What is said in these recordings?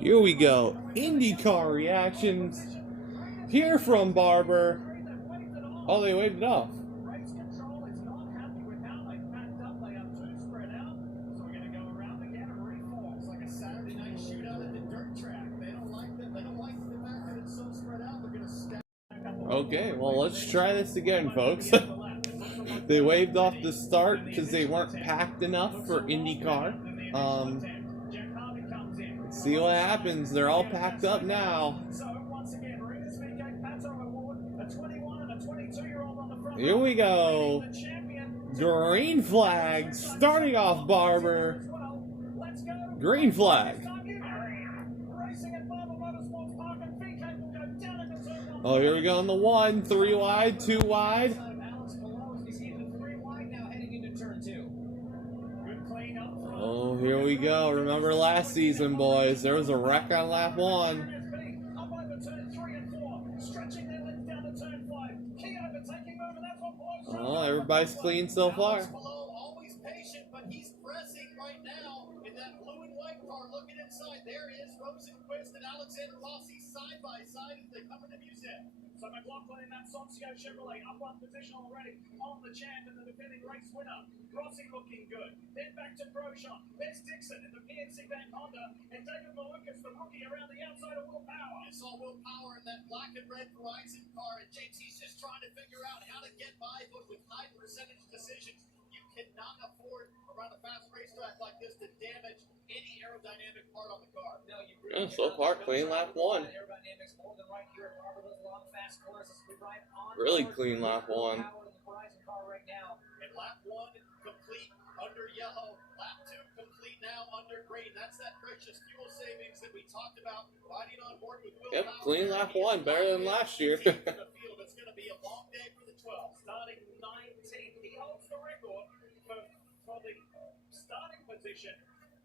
Here we go. Indycar reactions. Here from Barber. Oh, they waved it off. Okay, well, let's try this again, folks. They waved off the start because they weren't packed enough for IndyCar. Let's see what happens. They're all packed up now. Here we go. Green flag, starting off Barber. Green flag. Oh, here we go on the one. 3 wide, 2 wide. Oh, here we go. Remember last season, boys. There was a wreck on lap 1. Oh, everybody's clean so far. Always patient, but he's pressing right now in that blue and white car. Looking inside, there is Rosenquist and Alexander Rossi side by side as they come into museum. So McLaughlin in that Soncio Chevrolet up one position already on the champ and the defending race winner. Rossi looking good. Then back to Grosjean. There's Dixon in the PNC Van Honda and David Malukas, the rookie around the outside of Will Power. You saw Will Power in that black and red Verizon car, and James, he's just trying to figure out how to get by, but with high percentage decisions, you cannot afford around a fast racetrack like this to damage any aerodynamic part on the car. No, you really so far, clean lap 1. Really clean lap 1. And lap 1 complete under yellow. Lap 2 complete now under green. That's that precious fuel savings that we talked about riding on board with Will Yep, Power. clean lap 1, better than last year. It's going to be a long day for the 12. Starting 19th. He holds the record for the starting position.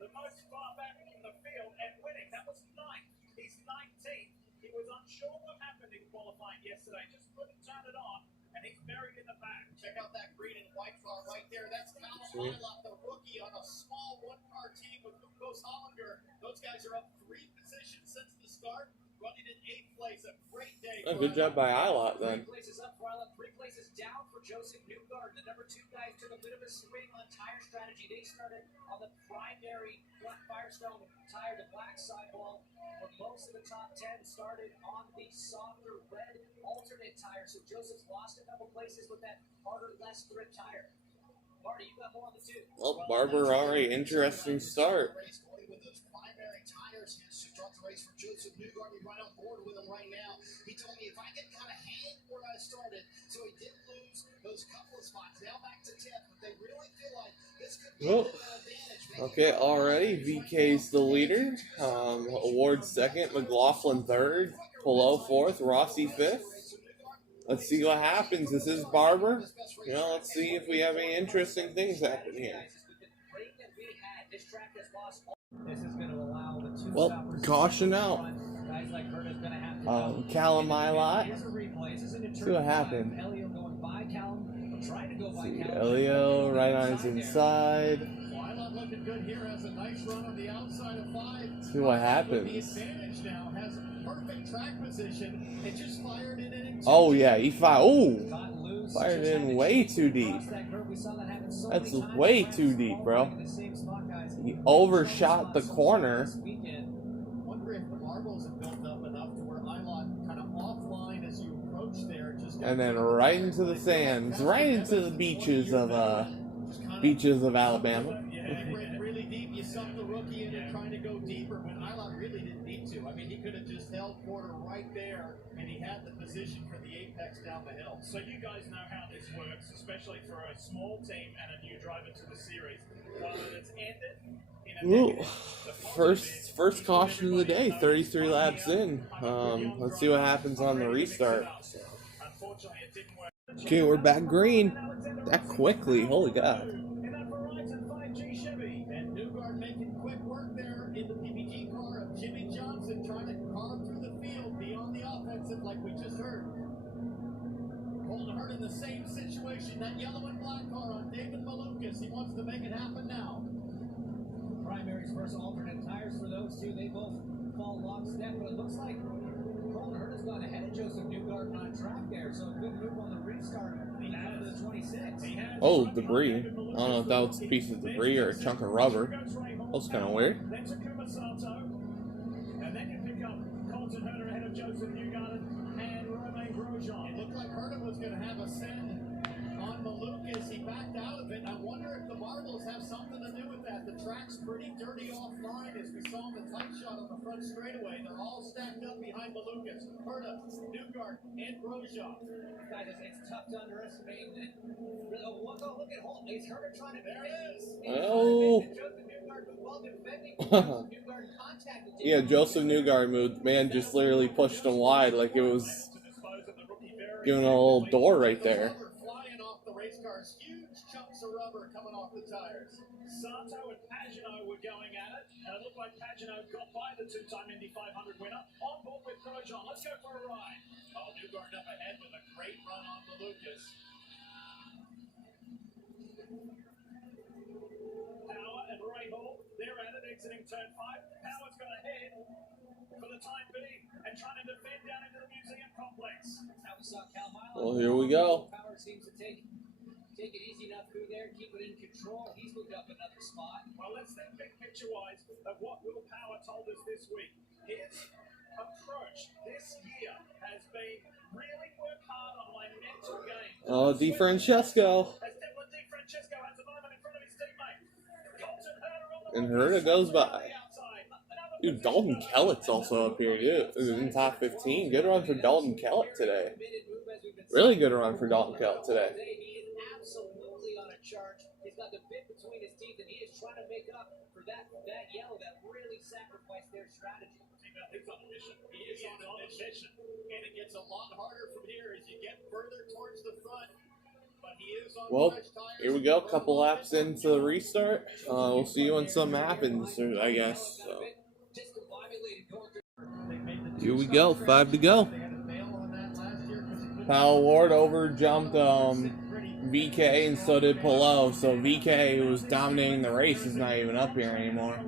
The most far back in the field and winning. That was 9th. He's 19th. He was unsure what happened in qualifying yesterday. Just couldn't turn it on. And he's buried in the back. Check out that green and white car right there. That's Callum Hilott, the rookie on a small one-car team with Lucas Hollinger. Those guys are up 3 positions since the start. Running in 8th place. A great day. Oh, good job by Hilott then. 3 places up for Hilott, 3 places down for Joseph Newgarden. The number 2 guys took a bit of a swing on tire strategy. They started on the primary Firestone tire, the black sidewall. But most of the top 10 started on the softer red alternate tire. So Joseph's lost a couple places with that harder, less grip tire. Marty, you got more on the 2. Well, Barber already interesting start. With those primary tires, he starts the race for Joseph Newgarden right on board with him right now. He told me if I could kind of hang where I started, so he didn't lose those couple of spots. Now back to 10th, but they really feel like this could be an advantage. Okay, already VK's the leader. Award second, McLaughlin third, Pillow fourth, Rossi fifth. Let's see what happens. This is Barber. You know, let's see if we have any interesting things happen here. Well, caution out. Callum Hilott. See what happened. See, Elio right on his inside. See what happens. Oh yeah, he fired in way too deep. That's way too deep, bro. He overshot the corner. And then right into the sands, right into the beaches of Alabama. Really deep. You sucked the rookie in and trying to go deeper when Hilott really didn't need to. I mean, he could have just held quarter right there, and he had the position for the apex down the hill. So you guys know how this works, especially for a small team and a new driver to the series. While it's ended in a negative, first caution of the day, 33 laps in. Let's see what happens on the restart. Unfortunately, it didn't work. Okay, we're back green. That quickly, holy God. In that Verizon 5G Chevy, and Newgarden making quick work there in the PPG car of Jimmy Johnson trying to carve through the field beyond the offensive like we just heard. Colton Hurt in the same situation, that yellow and black car on David Malukas. He wants to make it happen now. primaries versus alternate tires for those two. They both fall lockstep, but it looks like Colton Herta's gone ahead of Joseph Newgarden on track there, so a good move on the restart. He has to the 26. Oh, debris. I don't know if that was a piece of debris or a chunk of rubber. That was kind of weird. Then to Kumasato, and then you pick up Colton Herta ahead of Joseph Newgarden and Romain Grosjean. It looked like Herta was going to have a send on Malukas. He backed out of it. I wonder if the marbles have something to do with that. The track's pretty dirty offline, as we saw in the tight shot on the front straightaway. They're all stacked up behind Malukas, Herta, Newgarden, and Grosjean. Guys, it's tough to underestimate. Look at Holton. He's Herta trying to. There it is. Oh. Joseph Newgarden was well defending. Newgarden contacted. Yeah, Joseph Newgarden moved. Man just literally pushed him wide like it was giving a little door right there. Flying off the race cars, huge chunks of rubber coming off the tires. Sato and Pagenaud were going at it, and it looked like Pagenaud got by the two-time Indy 500 winner. On board with Grosjean. Let's go for a ride. Oh, Newgarden up ahead with a great run on the Lucas. Power and Ray Hall, they're at it, exiting turn 5. Power's got ahead for the time being and trying to defend down into the museum complex. Now we saw Cal Milan. Well, here we go. Power seems to take it easy enough through there, keep it in control. He's moved up another spot. Well, let's think big picture-wise of what Will Power told us this week. His approach this year has been really work hard on my mental game. Oh, Di Francesco. As Devlin Di Francesco has a moment in front of his teammate. Colton Herta on the And Herta goes by. outside. Dude, Dalton Kellett's also up here, too. In top 15. Good run for Dalton Kellett today. Really good run for Dalton Kellett today. He is absolutely on a charge. He's got the bit between his teeth, and he is trying to make up for that yellow that really sacrificed their strategy. He's on a mission. He is on a mission. And it gets a lot harder from here as you get further towards the front. But he is on Well, fresh tires. here we go. Couple laps into the restart. We'll see when something happens, I guess. So. Here we go. 5 to go. Powell Ward over jumped VK and so did Palou. So VK, who was dominating the race, is not even up here anymore.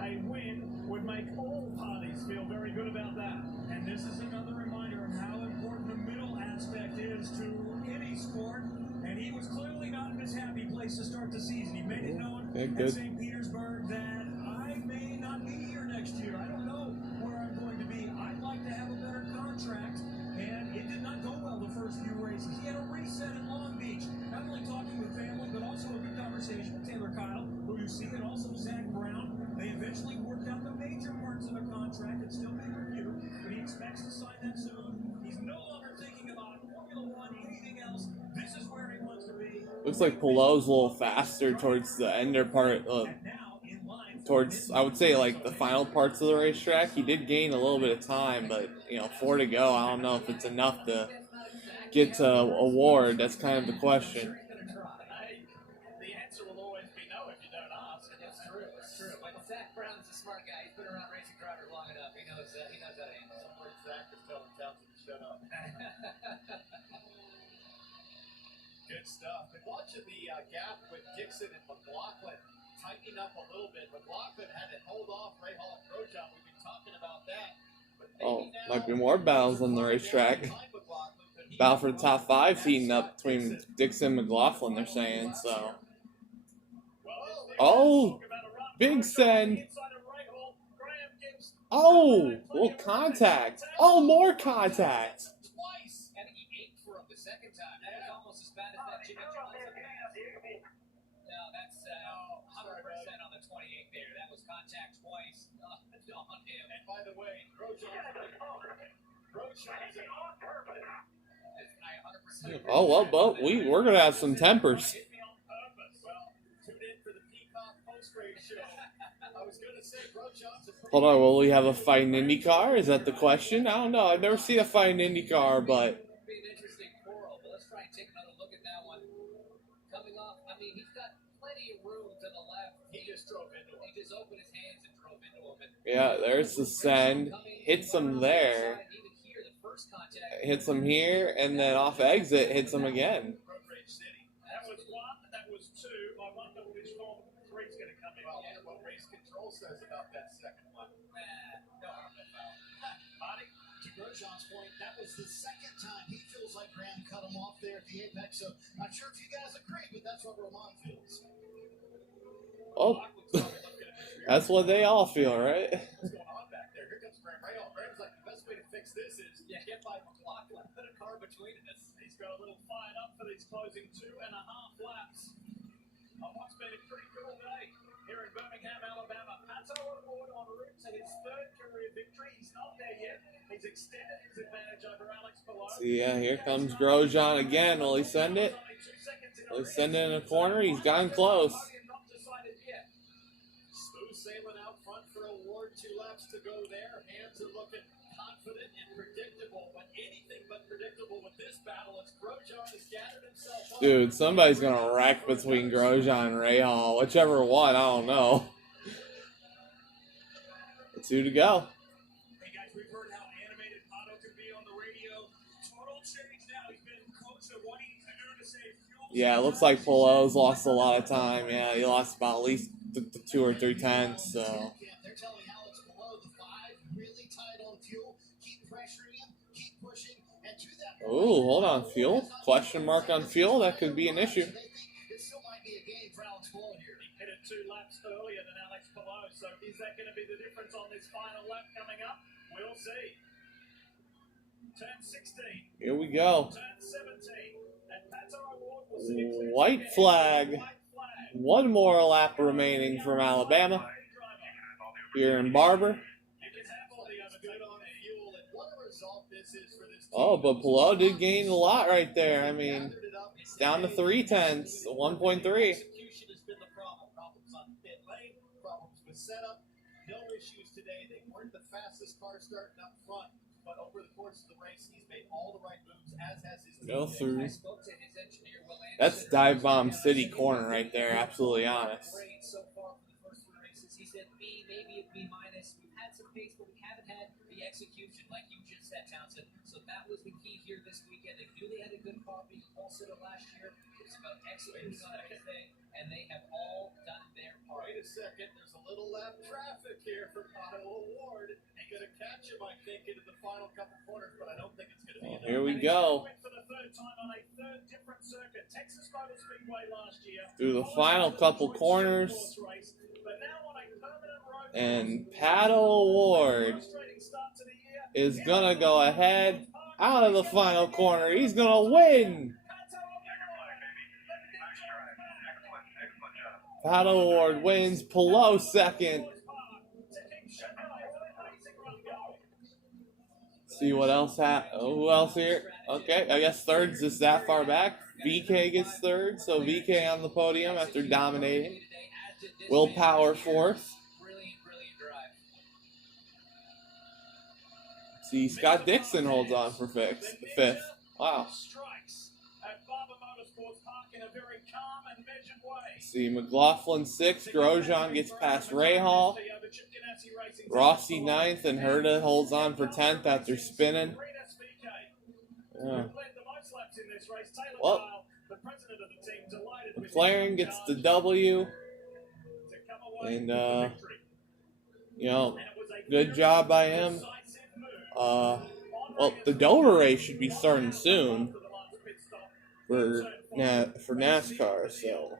A win would make all parties feel very good about that. And this is another reminder of how important the middle aspect is to any sport. And he was clearly not in his happy place to start the season. He made it known at St. Petersburg that I may not be here next year. I don't know where I'm going to be. I'd like to have a better contract. And it did not go well the first few races. He had a reset in Long Beach. Not only talking with family, but also a good conversation with Taylor Kyle, who you see, and also Zach Brown. They eventually worked out the major parts of the contract. It's still being reviewed, but he expects to sign that soon. He's no longer thinking about Formula One, anything else. This is where he wants to be. Looks like Palou's a little faster towards the ender part. Towards, I would say, like the final parts of the racetrack. He did gain a little bit of time, but 4 to go. I don't know if it's enough to get to award. That's kind of the question. The answer will always be no if you don't ask. That's true. That's true. But Zach Brown's a smart guy. He's been around racing drivers long enough. He knows how to handle. Somewhere Zach is telling Townsend to shut up. Good stuff. Been watching the gap with Dixon and McLaughlin tightening up a little bit. McLaughlin had to hold off Ray Hall and Grosjean. We've been talking about that. But Might be more battles on the racetrack. Battle for the top 5 heating up between Dixon and McLaughlin, they're saying. So, oh, big send. Oh, little contact. Oh, more contact. Twice. I think he ate for him the second time. That was almost as bad as that Jimmy Johnson. No, that's 100% on the 28 there. That was contact twice on him. And by the way, Grosjean is on purpose. Oh, well, but we're going to have some tempers. Well, tune in for the Peacock post-race show. I was going to say, Grosjean's Hold on, will we have a fight in Indycar? Is that the question? I don't know. I've never seen a fight in Indycar, but... It'll be an interesting quarrel, but let's try and take another look at that one. Coming off, I mean, he's got plenty of room to the left. He just drove into him. He just opened his hands and drove into him. And Yeah, there's the send. Hits him there. even here, the first contact. Hits him here, and then off exit, hits him again. Road Rage City. That was 1. That was 2. I wonder which one 3 Prix going to come in. Well, and what race control says about that second one. No harm, no foul. Marty? To Grosjean's point, that was the second time he feels like Graham cut him off there at the apex. So, not sure if you guys agree, but that's what Roman feels. Oh, that's what they all feel, right? What's going on back there? Here comes Graham Rahal. Graham's like, the best way to fix this is get by McLaughlin, put a car between us. He's got a little fired up for these closing 2.5 laps on what's been a pretty cool day here in Birmingham, Alabama. Pato O'Ward en route to his third career victory. He's not there yet. He's extended his advantage over Alex Palou. See, yeah, here comes Grosjean again. Will he send it? Will he send it in a corner? He's gotten close. Smooth sailing out front for O'Ward. 2 laps to go there. Hands are looking confident and predictable, but anything but predictable with this battle as Grosjean has gathered himself up. Dude, somebody's going to wreck between Grosjean and Rahal. Whichever one, I don't know. 2 to go. Hey guys, we've heard how animated Pato can be on the radio. Total change now. He's been coached on what he needs to do to save fuel. Yeah, it looks like Palou's lost a lot of time. Yeah, he lost about at least 2 or 3 tenths. So. They're telling Alex Palou, the 5, really tight on fuel. Keep pressuring him, keep pushing, and to that point, Ooh, hold on, fuel? Question mark on fuel? That could be an issue. It still might be a game for Alex Palou here. He hit it 2 laps earlier than Alex Palou, so is that going to be the difference on this final lap coming up? We'll see. Turn 16. Here we go. Turn 17. And Pato O'Ward will see it. White flag. White flag. 1 more lap remaining from Alabama. Here in Barber. Oh, but Palou did gain a lot right there. I mean, it's down to 3 tenths, 1.3. Execution has been the problem. Problems on pit lane, problems with setup. No issues today. They weren't the fastest car starting up front, but over the course of the race, he's made all the right moves, as has his team. Go through. I spoke to his engineer, Will Anderson. That's Dive Bomb City corner right there, absolutely honest. Great so far for the first 3 races. He said B, maybe a B minus. We've had some pace, but we haven't had the execution like you just said, Townsend. So that was the key here this weekend. They knew they had a good car being Pulsar last year. It was about executing on everything, and they have all done their part. Wait a second, there's a little lap traffic here for Pato O'Ward. Going to catch him, I think, into the final couple corners, but I don't think it's going to be enough. Here we go. Went for the 3rd time on a 3rd different circuit. Texas Motor Speedway last year. Through the final couple corners. And Pato O'Ward is going to go ahead out of the final corner. He's going to win. Pato O'Ward wins. Palou second. See what else who else here? Okay, I guess third's just that far back. VK gets third, so VK on the podium after dominating. Will Power fourth. Brilliant drive. See, Scott Dixon holds on for fifth. Wow. Strikes at Barber Motorsports Park in a very calm and measured way. See, McLaughlin sixth. Grosjean gets past Rahal. Rossi ninth, and Herta holds on for 10th after spinning. Yeah. Well, McLaren gets the W, and you know, good job by him. Well, the Dover race should be starting soon for NASCAR, so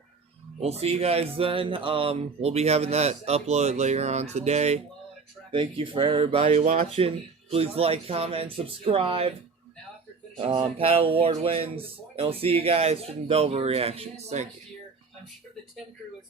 we'll see you guys then. We'll be having that uploaded later on today. Thank you for everybody watching. Please like, comment, subscribe. Pato O'Ward wins, and we'll see you guys from Dover reactions. Thank you. I'm sure the Tim crew is